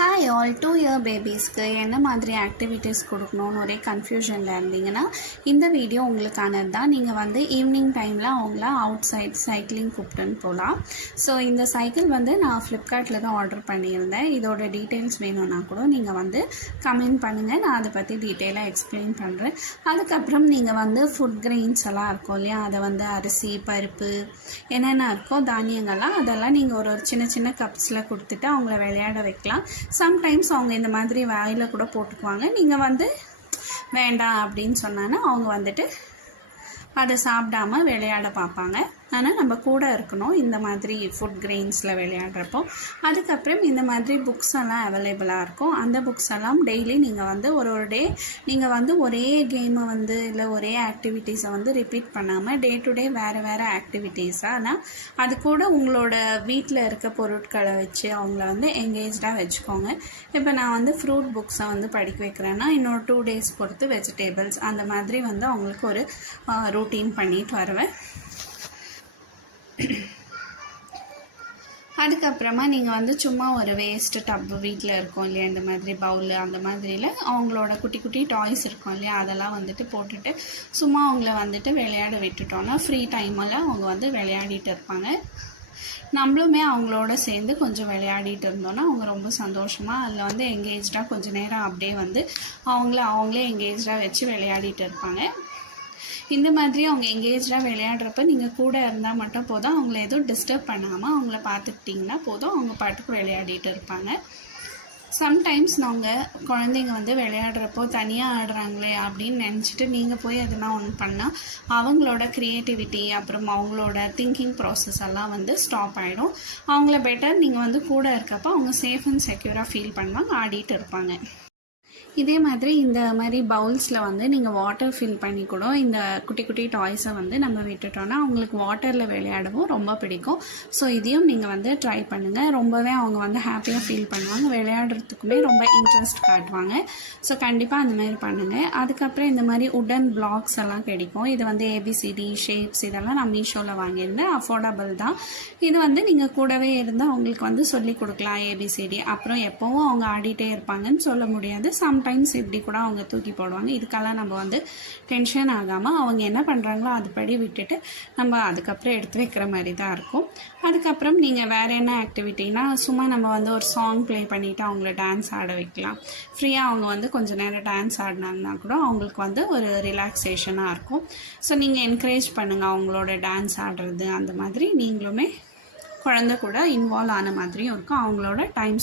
Hi all 2 year பேபிஸ்க்கு என்ன மாதிரி activities கொடுக்கணும்னு ஒரே கன்ஃபியூஷனில் இருந்தீங்கன்னா இந்த வீடியோ உங்களுக்கானது தான். நீங்கள் வந்து ஈவினிங் டைமில் அவங்கள அவுட் சைட் சைக்கிளிங் கூப்பிட்டுன்னு போகலாம். ஸோ இந்த சைக்கிள் வந்து நான் ஃப்ளிப்கார்ட்டில் தான் ஆர்டர் பண்ணியிருந்தேன். இதோட டீட்டெயில்ஸ் வேணும்னா கூட நீங்கள் வந்து கமெண்ட் பண்ணுங்கள், நான் அதை பற்றி டீட்டெயிலாக எக்ஸ்பிளைன் பண்ணுறேன். அதுக்கப்புறம் நீங்கள் வந்து ஃபுட் கிரெயின்ஸ் எல்லாம் இருக்கும் இல்லையா, அதை வந்து அரிசி பருப்பு என்னென்ன இருக்கோ தானியங்கள்லாம் அதெல்லாம் நீங்கள் ஒரு சின்ன சின்ன கப்ஸில் கொடுத்துட்டு அவங்கள விளையாட வைக்கலாம். சம்டைம்ஸ் அவங்க இந்த மாதிரி வாயில் கூட போட்டுக்குவாங்க. நீங்கள் வந்து வேண்டாம் அப்படின்னு சொன்னாங்கன்னா அவங்க வந்துட்டு அதை சாப்பிடாமல் விளையாட பார்ப்பாங்க. ஆனால் நம்ம கூட இருக்கணும் இந்த மாதிரி ஃபுட் கிரெயின்ஸில் விளையாடுறப்போ. அதுக்கப்புறம் இந்த மாதிரி புக்ஸ் எல்லாம் அவைலபிளாக இருக்கும். அந்த புக்ஸ் எல்லாம் டெய்லி நீங்கள் வந்து ஒரு டே நீங்கள் வந்து ஒரே கேமை வந்து இல்லை ஒரே ஆக்டிவிட்டீஸை வந்து ரிப்பீட் பண்ணாமல் டே டு டே வேறு வேறு ஆக்டிவிட்டீஸாக, ஆனால் அது கூட உங்களோட வீட்டில் இருக்க பொருட்களை வச்சு அவங்கள வந்து எங்கேஜாக வச்சுக்கோங்க. இப்போ நான் வந்து ஃப்ரூட் புக்ஸை வந்து படிக்க வைக்கிறேன்னா இன்னொரு 2 days பொறுத்து வெஜிடேபிள்ஸ் அந்த மாதிரி வந்து அவங்களுக்கு ஒரு ரூட்டீன் பண்ணிட்டு வருவேன். அதுக்கப்புறமா நீங்கள் வந்து சும்மா ஒரு வேஸ்ட்டு டப்பு வீட்டில் இருக்கும் இல்லையா, இந்த மாதிரி பவுலு அந்த மாதிரியில் அவங்களோட குட்டி குட்டி டாய்ஸ் இருக்கும் இல்லையா, அதெல்லாம் வந்துட்டு போட்டுட்டு சும்மா அவங்கள வந்துட்டு விளையாட விட்டுட்டோன்னா ஃப்ரீ டைமில் அவங்க வந்து விளையாடிட்டு இருப்பாங்க. நம்மளுமே அவங்களோட சேர்ந்து கொஞ்சம் விளையாடிட்டு இருந்தோன்னா அவங்க ரொம்ப சந்தோஷமாக அதில் வந்து எங்கேஜாக கொஞ்சம் நேரம் அப்படியே வந்து அவங்களே எங்கேஜாக வச்சு விளையாடிட்டு இருப்பாங்க. இந்த மாதிரி அவங்க எங்கேஜாக விளையாடுறப்ப நீங்கள் கூட இருந்தால் மட்டும் போதும், அவங்கள எதுவும் டிஸ்டர்ப் பண்ணாமல் அவங்கள பார்த்துக்கிட்டிங்கன்னா போதும், அவங்க பாட்டுக்கு விளையாடிட்டு இருப்பாங்க. சம்டைம்ஸ் நாங்கள் குழந்தைங்க வந்து விளையாடுறப்போ தனியாக ஆடுறாங்களே அப்படின்னு நினச்சிட்டு நீங்கள் போய் எதுனா ஒன்று பண்ணால் அவங்களோட க்ரியேட்டிவிட்டி அப்புறம் அவங்களோட திங்கிங் ப்ராசஸ் எல்லாம் வந்து ஸ்டாப் ஆகிடும். அவங்கள பெட்டர் நீங்கள் வந்து கூட இருக்கப்போ அவங்க சேஃப் அண்ட் செக்யூராக ஃபீல் பண்ணுவாங்க, ஆடிட்டு இருப்பாங்க. இதே மாதிரி இந்த மாதிரி பவுல்ஸில் வந்து நீங்கள் வாட்டர் ஃபில் பண்ணி கூட இந்த குட்டி குட்டி டாய்ஸை வந்து நம்ம விட்டுட்டோன்னா அவங்களுக்கு வாட்டரில் விளையாடவும் ரொம்ப பிடிக்கும். ஸோ இதையும் நீங்கள் வந்து ட்ரை பண்ணுங்கள். ரொம்பவே அவங்க வந்து ஹாப்பியாக ஃபீல் பண்ணுவாங்க, விளையாடுறதுக்குமே ரொம்ப இன்ட்ரெஸ்ட் காட்டுவாங்க. ஸோ கண்டிப்பாக அந்த மாதிரி பண்ணுங்கள். அதுக்கப்புறம் இந்த மாதிரி உடன் பிளாக்ஸ் எல்லாம் கிடைக்கும். இது வந்து ABCD ஷேப்ஸ் இதெல்லாம் நான் மீஷோவில் வாங்கியிருந்தேன், அஃபோர்டபுள் தான். இது வந்து நீங்கள் கூடவே இருந்தால் அவங்களுக்கு வந்து சொல்லி கொடுக்கலாம் ABCD. அப்புறம் எப்போவும் அவங்க ஆடிட்டே இருப்பாங்கன்னு சொல்ல முடியாது, சம்டைம்ஸ் இப்படி கூட அவங்க தூக்கி போடுவாங்க. இதுக்கெல்லாம் நம்ம வந்து டென்ஷன் ஆகாமல் அவங்க என்ன பண்ணுறாங்களோ அதுபடி விட்டுட்டு நம்ம அதுக்கப்புறம் எடுத்து வைக்கிற மாதிரி தான் இருக்கும். அதுக்கப்புறம் நீங்கள் வேறு என்ன ஆக்டிவிட்டினா சும்மா நம்ம வந்து ஒரு சாங் ப்ளே பண்ணிவிட்டு அவங்கள டான்ஸ் ஆட வைக்கலாம். ஃப்ரீயாக அவங்க வந்து கொஞ்சம் நேரம் டான்ஸ் ஆடினாங்கன்னா கூட அவங்களுக்கு வந்து ஒரு ரிலாக்ஸேஷனாக இருக்கும். ஸோ நீங்கள் என்கரேஜ் பண்ணுங்கள் அவங்களோட டான்ஸ் ஆடுறது, அந்த மாதிரி நீங்களுமே குழந்தை கூட இன்வால்வ் ஆன மாதிரியும் இருக்கும், அவங்களோட டைம்